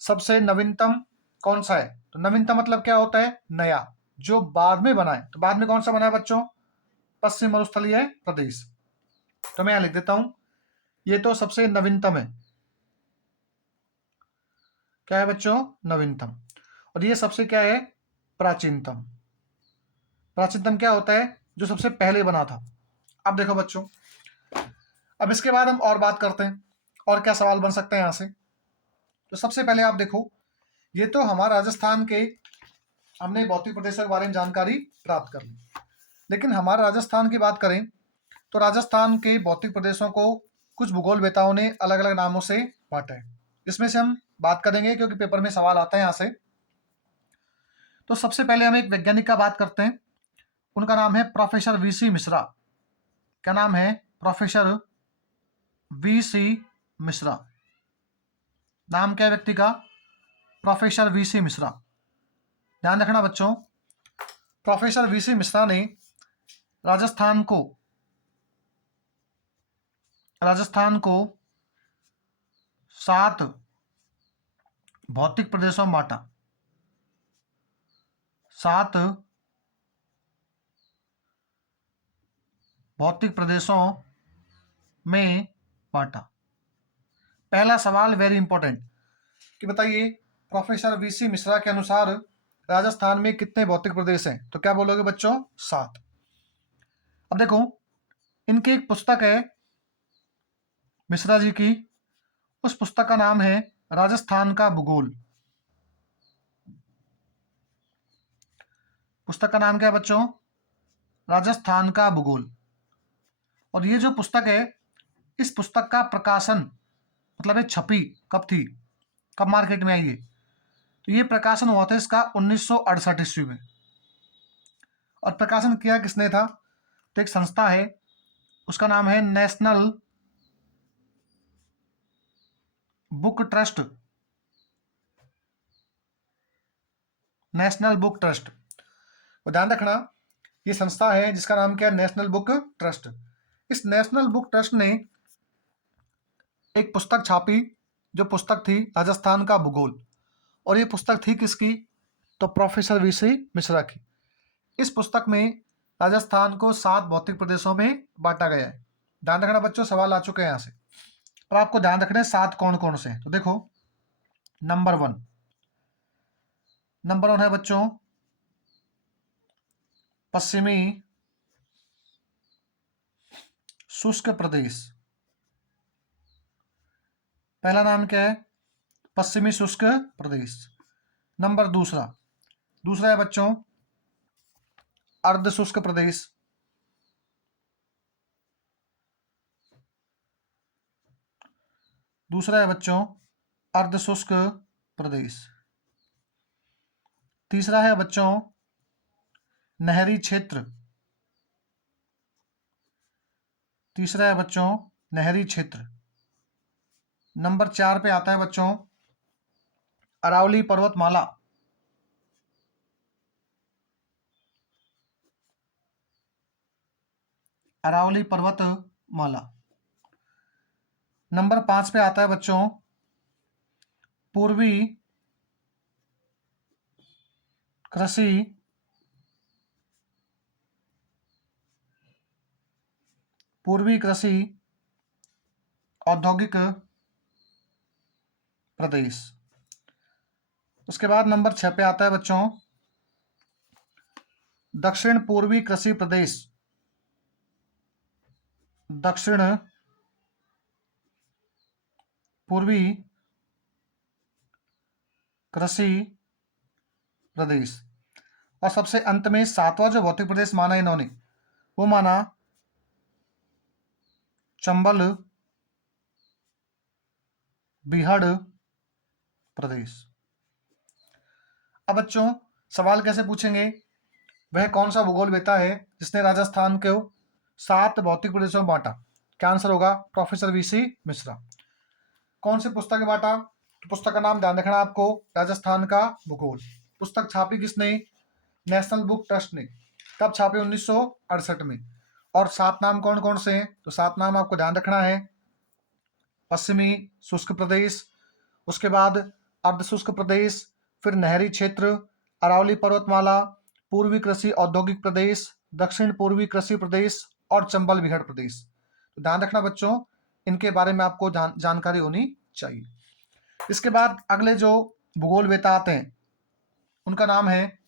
सबसे नवीनतम कौन सा है? तो नवीनतम मतलब क्या होता है? नया, जो बाद में बना है। तो बाद में कौन सा बना है बच्चों? पश्चिम मरुस्थलीय प्रदेश। तो मैं यहां लिख देता हूं, ये तो सबसे नवीनतम है। क्या है बच्चों? नवीनतम। और ये सबसे क्या है? प्राचीनतम। प्राचीनतम क्या होता है? जो सबसे पहले बना था। अब देखो बच्चों, अब इसके बाद हम और बात करते हैं, और क्या सवाल बन सकते हैं यहां से। तो सबसे पहले आप देखो, ये तो हमारा राजस्थान के, हमने भौतिक प्रदेशों के बारे में जानकारी प्राप्त कर ली, लेकिन हमारे राजस्थान की बात करें तो राजस्थान के भौतिक प्रदेशों को कुछ भूगोलवेताओं ने अलग अलग नामों से बांटा है। इसमें से हम बात करेंगे क्योंकि पेपर में सवाल आता है यहाँ से। तो सबसे पहले हम एक वैज्ञानिक का बात करते हैं, उनका नाम है प्रोफेसर वीसी मिश्रा। क्या नाम है? Professor VC Mishra. नाम क्या है व्यक्ति का? Professor VC Mishra. ध्यान रखना बच्चों, प्रोफेसर वीसी मिश्रा ने राजस्थान को राजस्थान को 7 भौतिक प्रदेशों में बांटा। 7 भौतिक प्रदेशों में बांटा। पहला सवाल वेरी इंपॉर्टेंट, कि बताइए प्रोफेसर वीसी मिश्रा के अनुसार राजस्थान में कितने भौतिक प्रदेश हैं? तो क्या बोलोगे बच्चों? 7। अब देखो, इनकी एक पुस्तक है मिश्रा जी की, उस पुस्तक का नाम है राजस्थान का भूगोल। पुस्तक का नाम क्या है बच्चों? राजस्थान का भूगोल। और ये जो पुस्तक है, इस पुस्तक का प्रकाशन, मतलब ये छपी कब थी, कब मार्केट में आई है? तो ये प्रकाशन हुआ था इसका 1968 ईस्वी में। और प्रकाशन किया किसने था? तो एक संस्था है, उसका नाम है national book trust. National book trust, तो ध्यान रखना, ये संस्था है जिसका नाम क्या है? National book trust. इस नेशनल बुक ट्रस्ट ने एक पुस्तक छापी, जो पुस्तक थी राजस्थान का भूगोल। और ये पुस्तक थी किसकी? तो प्रोफेसर वीसी मिश्रा की। इस पुस्तक में राजस्थान को 7 भौतिक प्रदेशों में बांटा गया है। ध्यान रखना बच्चों, सवाल आ चुके हैं यहाँ से। अब आपको ध्यान रखना है 7 कौन कौन से हैं। तो देखो, नंबर 1 है बच्चों पश्चिमी शुष्क प्रदेश। पहला नाम क्या है? पश्चिमी शुष्क प्रदेश। नंबर दूसरा है बच्चों अर्ध शुष्क प्रदेश। दूसरा है बच्चों अर्ध शुष्क प्रदेश। तीसरा है बच्चों नहरी क्षेत्र। तीसरा है बच्चों नहरी क्षेत्र। नंबर 4 पे आता है बच्चों अरावली पर्वतमाला। अरावली पर्वतमाला। नंबर 5 पे आता है बच्चों पूर्वी कृषि औद्योगिक प्रदेश। उसके बाद नंबर 6 पे आता है बच्चों दक्षिण पूर्वी कृषि प्रदेश। दक्षिण पूर्वी कृषि प्रदेश। और सबसे अंत में 7वां जो भौतिक प्रदेश माना इन्होंने, वो माना चंबल बीहड़ प्रदेश। अब बच्चों सवाल कैसे पूछेंगे? वह कौन सा भूगोलवेता है जिसने राजस्थान को 7 भौतिक प्रदेशों में बांटा? क्या आंसर होगा? Professor VC Mishra. कौन सी पुस्तक में बांटा? तो पुस्तक का नाम ध्यान रखना आपको, राजस्थान का भूगोल। पुस्तक छापी किसने? नेशनल बुक ट्रस्ट ने। कब छापी? 1968 में। और 7 नाम कौन कौन से हैं? तो 7 नाम आपको ध्यान रखना है, पश्चिमी शुष्क प्रदेश, उसके बाद अर्ध शुष्क प्रदेश, फिर नहरी क्षेत्र, अरावली पर्वतमाला, पूर्वी कृषि औद्योगिक प्रदेश, दक्षिण पूर्वी कृषि प्रदेश और चंबल विहड़ प्रदेश। तो ध्यान रखना बच्चों, इनके बारे में आपको जानकारी होनी चाहिए। इसके बाद अगले जो भूगोलवेत्ता आते हैं उनका नाम है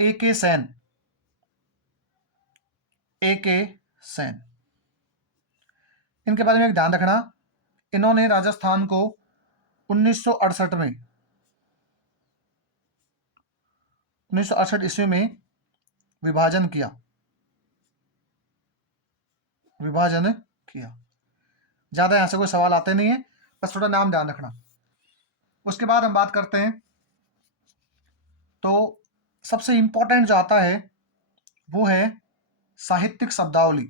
A.K. सेन। A.K. सेन, इनके बारे में एक ध्यान रखना, इन्होंने राजस्थान को 1968 में 1968 ईस्वी में विभाजन किया। ज्यादा यहां से कोई सवाल आते नहीं है, बस थोड़ा नाम ध्यान रखना। उसके बाद हम बात करते हैं, तो सबसे इंपॉर्टेंट जो आता है वो है साहित्यिक शब्दावली।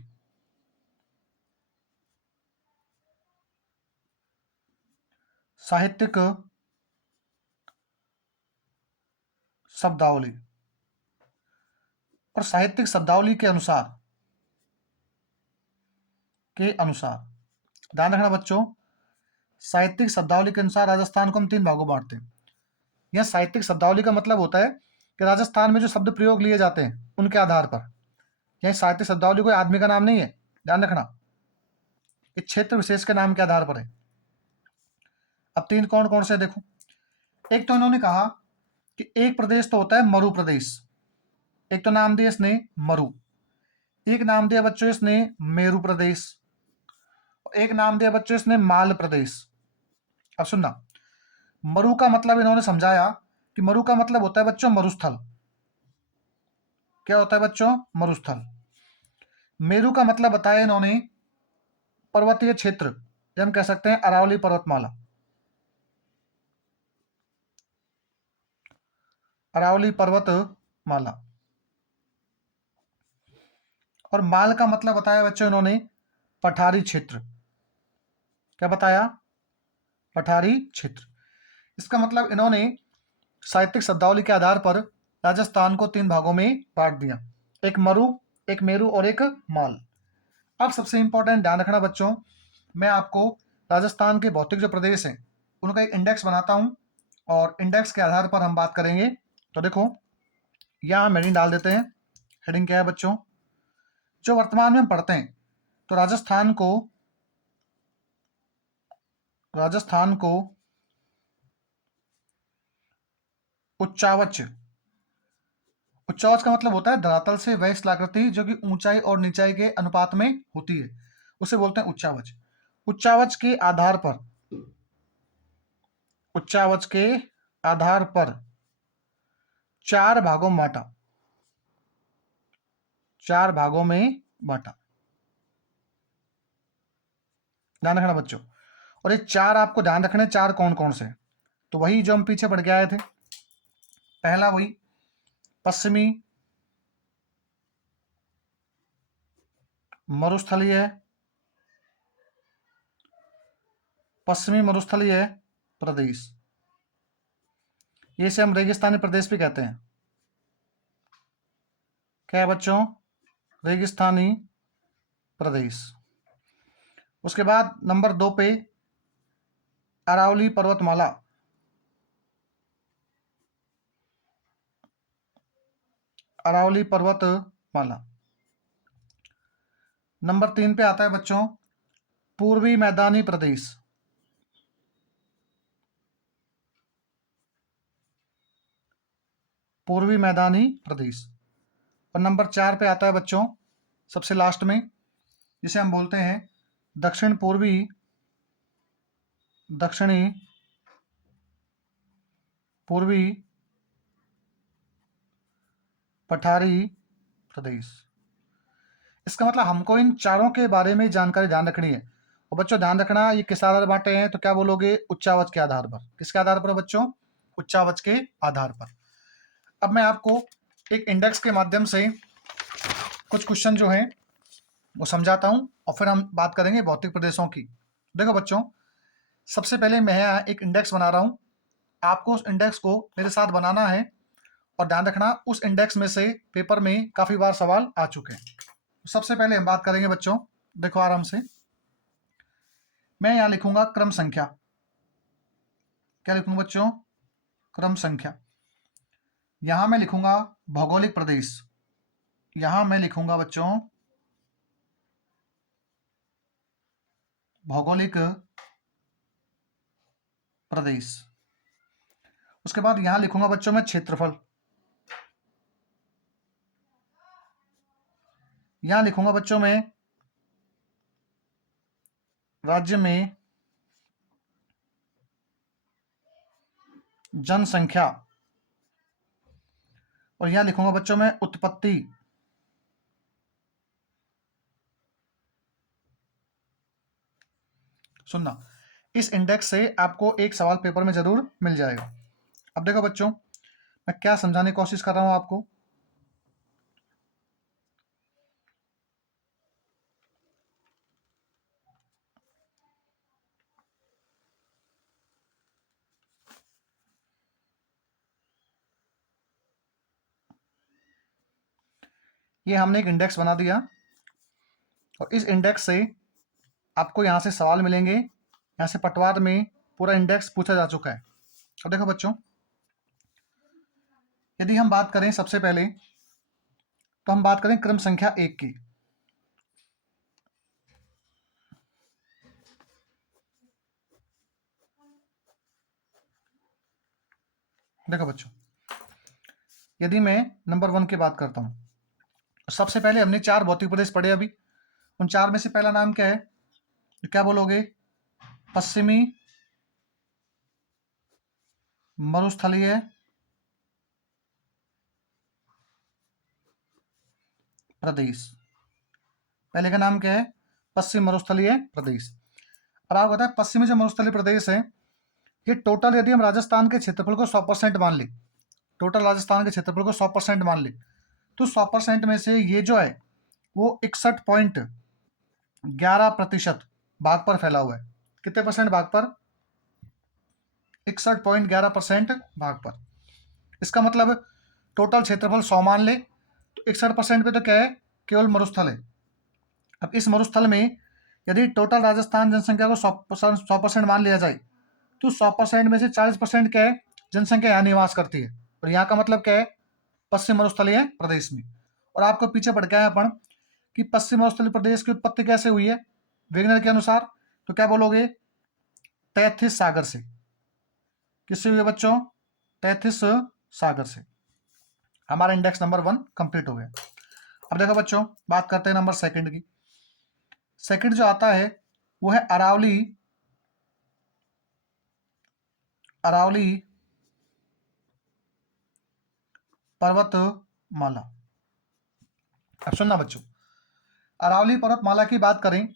साहित्यिक शब्दावली, और साहित्यिक शब्दावली के अनुसार ध्यान रखना बच्चों, साहित्यिक शब्दावली के अनुसार राजस्थान को हम 3 भागों में बांटते हैं। यह साहित्यिक शब्दावली का मतलब होता है कि राजस्थान में जो शब्द प्रयोग लिए जाते हैं उनके आधार पर। यह साहित्यिक शब्दावली कोई आदमी का नाम नहीं है, ध्यान रखना, इस क्षेत्र विशेष के नाम के आधार पर है। अब 3 कौन कौन से देखो। एक तो इन्होंने कहा कि एक प्रदेश तो होता है मरु प्रदेश, एक तो नाम दिया इसने मरु, एक नाम दिया बच्चों इसने मेरु प्रदेश, एक नाम दिया बच्चों इसने माल प्रदेश। अब सुनना, मरु का मतलब इन्होंने समझाया कि मरु का मतलब होता है बच्चों मरुस्थल। क्या होता है बच्चों? मरुस्थल। मेरु का मतलब बताया इन्होंने पर्वतीय क्षेत्र, या हम कह सकते हैं अरावली पर्वतमाला। अरावली पर्वतमाला। और माल का मतलब बताया बच्चों इन्होंने पठारी क्षेत्र। क्या बताया? पठारी क्षेत्र। इसका मतलब इन्होंने साहित्यिक शब्दावली के आधार पर राजस्थान को 3 भागों में बांट दिया, एक मरु, एक मेरु और एक माल। अब सबसे इंपॉर्टेंट ध्यान रखना बच्चों, मैं आपको राजस्थान के भौतिक जो प्रदेश हैं उनका एक इंडेक्स बनाता हूं, और इंडेक्स के आधार पर हम बात करेंगे। तो देखो, यहां हम हेडिंग डाल देते हैं। हेडिंग क्या है बच्चों? जो वर्तमान में हम पढ़ते हैं, तो राजस्थान को उच्चावच। उच्चावच का मतलब होता है धरातल से वह स्थलाकृति जो कि ऊंचाई और निचाई के अनुपात में होती है, उसे बोलते हैं उच्चावच। उच्चावच के आधार पर 4 भागों में बांटा। ध्यान रखना बच्चों, और ये 4 आपको ध्यान रखने, 4 कौन कौन से? तो वही जो हम पीछे पढ़ के आए थे। पहला वही पश्चिमी मरुस्थलीय प्रदेश, ये इसे हम रेगिस्तानी प्रदेश भी कहते हैं। क्या है बच्चों? रेगिस्तानी प्रदेश। उसके बाद नंबर 2 पे अरावली पर्वतमाला। नंबर 3 पे आता है बच्चों पूर्वी मैदानी प्रदेश। और नंबर 4 पे आता है बच्चों सबसे लास्ट में, जिसे हम बोलते हैं दक्षिणी पूर्वी पठारी प्रदेश। इसका मतलब हमको इन चारों के बारे में जानकारी ध्यान रखनी है। और बच्चों ध्यान रखना, ये किस आधार पर बांटे हैं? तो क्या बोलोगे? उच्चावच के आधार पर। किसके आधार पर बच्चों? उच्चावच के आधार पर। अब मैं आपको एक इंडेक्स के माध्यम से कुछ क्वेश्चन जो है वो समझाता हूं, और फिर हम बात करेंगे भौतिक प्रदेशों की। देखो बच्चों, सबसे पहले मैं यहाँ एक इंडेक्स बना रहा हूं, आपको उस इंडेक्स को मेरे साथ बनाना है। और ध्यान रखना, उस इंडेक्स में से पेपर में काफी बार सवाल आ चुके हैं। सबसे पहले हम बात करेंगे बच्चों, देखो आराम से, मैं यहां लिखूंगा क्रम संख्या। क्या लिखूंगा बच्चों? क्रम संख्या। यहां मैं लिखूंगा भौगोलिक प्रदेश, यहां मैं लिखूंगा बच्चों भौगोलिक प्रदेश। उसके बाद यहां लिखूंगा बच्चों मैं क्षेत्रफल, यहां लिखूंगा बच्चों में राज्य में जनसंख्या, और यहां लिखूंगा बच्चों में उत्पत्ति। सुनना, इस इंडेक्स से आपको एक सवाल पेपर में जरूर मिल जाएगा। अब देखो बच्चों, मैं क्या समझाने की कोशिश कर रहा हूं आपको। ये हमने एक इंडेक्स बना दिया, और इस इंडेक्स से आपको यहां से सवाल मिलेंगे। यहां से पटवार में पूरा इंडेक्स पूछा जा चुका है। अब देखो बच्चों, यदि हम बात करें सबसे पहले, तो हम बात करें क्रम संख्या 1 की। देखो बच्चों, यदि मैं नंबर 1 की बात करता हूं, सबसे पहले हमने 4 भौतिक प्रदेश पढ़े अभी। उन 4 में से पहला नाम क्या है, तो क्या बोलोगे? पश्चिमी मरुस्थलीय प्रदेश। पहले का नाम क्या है? पश्चिम मरुस्थलीय प्रदेश। अब आपको पता है पश्चिमी जो मरुस्थलीय प्रदेश है, ये टोटल यदि हम राजस्थान के क्षेत्रफल को 100% मान ले, टोटल राजस्थान के क्षेत्रफल को 100% मान ले, तो 100% में से ये जो है वो 61.11% भाग पर फैला हुआ है। कितने परसेंट भाग पर? 61.11% भाग पर। इसका मतलब टोटल क्षेत्रफल 100 मान ले, तो 61% पे तो क्या है? केवल मरुस्थल है। अब इस मरुस्थल में यदि टोटल राजस्थान जनसंख्या को 100% मान लिया जाए, तो 100% में से 40% क्या है? जनसंख्या यहाँ निवास करती है। और यहाँ का मतलब क्या है? पश्चिम मरुस्थलीय प्रदेश में। और आपको पीछे पढ़ के आए अपन कि पश्चिम मरुस्थलीय प्रदेश की उत्पत्ति कैसे हुई है वेगनर के अनुसार, तो क्या बोलोगे? तैथिस सागर से। किससे हुई है बच्चों? तैथिस सागर से। हमारा इंडेक्स नंबर 1 कंप्लीट हो गया। अब देखो बच्चों, बात करते हैं नंबर सेकंड की। सेकंड जो आता है वो है अरावली, अरावली पर्वतमाला। अब सुनना बच्चों, अरावली पर्वतमाला की बात करें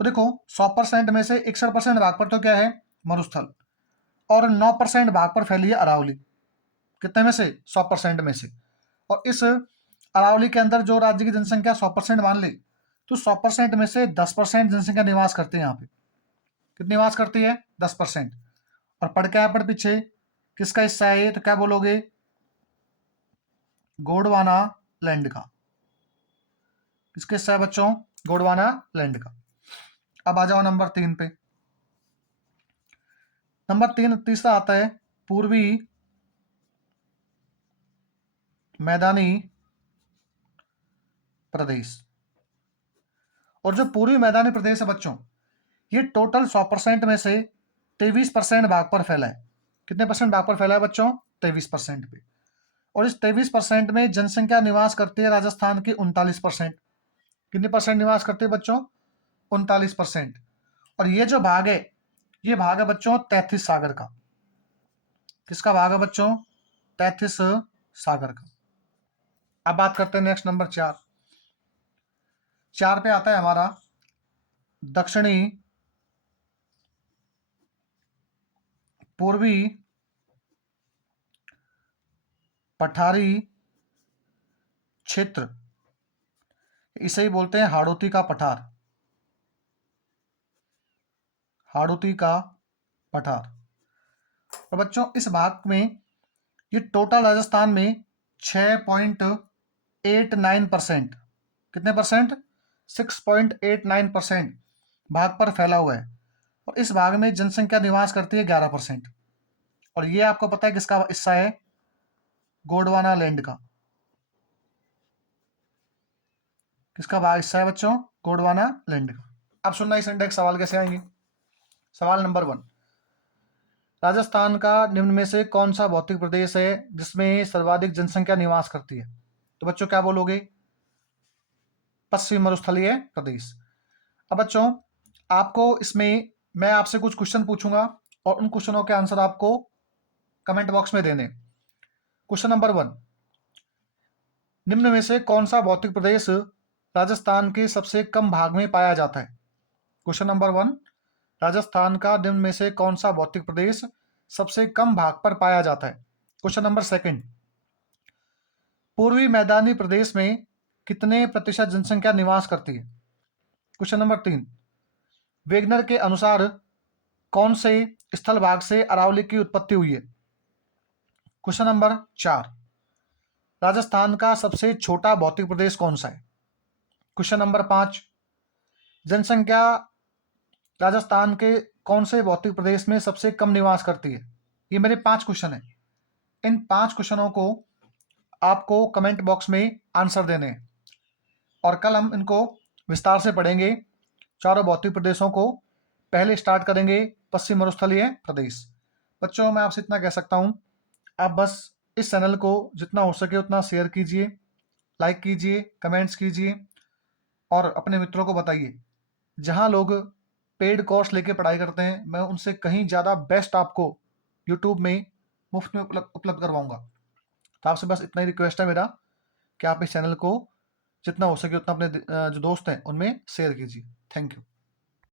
तो देखो 100% में से 61% भाग पर तो क्या है? मरुस्थल, और 9% भाग पर फैली है अरावली। कितने में से? 100% में से। और इस अरावली के अंदर जो राज्य की जनसंख्या 100% मान ली, तो 100% में से 10% जनसंख्या निवास करती है यहाँ पे। कितनी निवास करती है? 10%। और पढ़ के यहाँ पर पीछे किसका हिस्सा है ये, तो क्या बोलोगे? गोंडवाना लैंड का। किसके हिस्सा है बच्चों? गोंडवाना लैंड का। अब आ जाओ नंबर 3 पे। नंबर 3 तीसरा आता है पूर्वी मैदानी प्रदेश। और जो पूर्वी मैदानी प्रदेश है बच्चों, ये टोटल 100% में से 23% भाग पर फैला है। कितने परसेंट भाग पर फैला है बच्चों? 23% पे। और इस 23% में जनसंख्या निवास करती है राजस्थान की 39%। कितनी परसेंट निवास करती है बच्चों? 39%। और ये जो भाग है, ये भाग है बच्चों तैथिस सागर का। किसका भाग है बच्चों? तैथिस सागर का। अब बात करते हैं नेक्स्ट नंबर 4। 4 पे आता है हमारा दक्षिणी पूर्वी पठारी क्षेत्र। इसे ही बोलते हैं हाड़ौती का पठार, हाड़ौती का पठार। और बच्चों इस भाग में ये टोटल राजस्थान में 6.89%, कितने परसेंट? 6.89% भाग पर फैला हुआ है। और इस भाग में जनसंख्या निवास करती है 11%। और ये आपको पता है किसका हिस्सा है? गोंडवाना लैंड का। किसका भाग हिस्सा है बच्चों? गोंडवाना लैंड का। अब सुनना इस इंडेक्स सवाल कैसे आएंगे। सवाल नंबर 1, राजस्थान का निम्न में से कौन सा भौतिक प्रदेश है जिसमें सर्वाधिक जनसंख्या निवास करती है? तो बच्चों क्या बोलोगे? पश्चिम मरुस्थलीय प्रदेश। अब बच्चों आपको इसमें मैं आपसे कुछ क्वेश्चन पूछूंगा और उन क्वेश्चनों के आंसर आपको कमेंट बॉक्स में देने। क्वेश्चन नंबर 1, निम्न में से कौन सा भौतिक प्रदेश राजस्थान के सबसे कम भाग में पाया जाता है? क्वेश्चन नंबर 1, राजस्थान का निम्न में से कौन सा भौतिक प्रदेश सबसे कम भाग पर पाया जाता है? क्वेश्चन नंबर 2, पूर्वी मैदानी प्रदेश में कितने प्रतिशत जनसंख्या निवास करती है? क्वेश्चन नंबर 3, वेगनर के अनुसार कौन से स्थल भाग से अरावली की उत्पत्ति हुई है? क्वेश्चन नंबर 4, राजस्थान का सबसे छोटा भौतिक प्रदेश कौन सा है? क्वेश्चन नंबर 5, जनसंख्या राजस्थान के कौन से भौतिक प्रदेश में सबसे कम निवास करती है? ये मेरे 5 क्वेश्चन हैं। इन 5 क्वेश्चनों को आपको कमेंट बॉक्स में आंसर देने हैं और कल हम इनको विस्तार से पढ़ेंगे। चारों भौतिक प्रदेशों को पहले स्टार्ट करेंगे पश्चिम मरुस्थलीय प्रदेश। बच्चों मैं आपसे इतना कह सकता हूँ, आप बस इस चैनल को जितना हो सके उतना शेयर कीजिए, लाइक कीजिए, कमेंट्स कीजिए और अपने मित्रों को बताइए। जहाँ लोग पेड कोर्स लेके पढ़ाई करते हैं मैं उनसे कहीं ज़्यादा बेस्ट आपको यूट्यूब में मुफ्त में उपलब्ध करवाऊंगा। तो आपसे बस इतना ही रिक्वेस्ट है मेरा कि आप इस चैनल को जितना हो सके उतना अपने जो दोस्त हैं उनमें शेयर कीजिए। Thank you.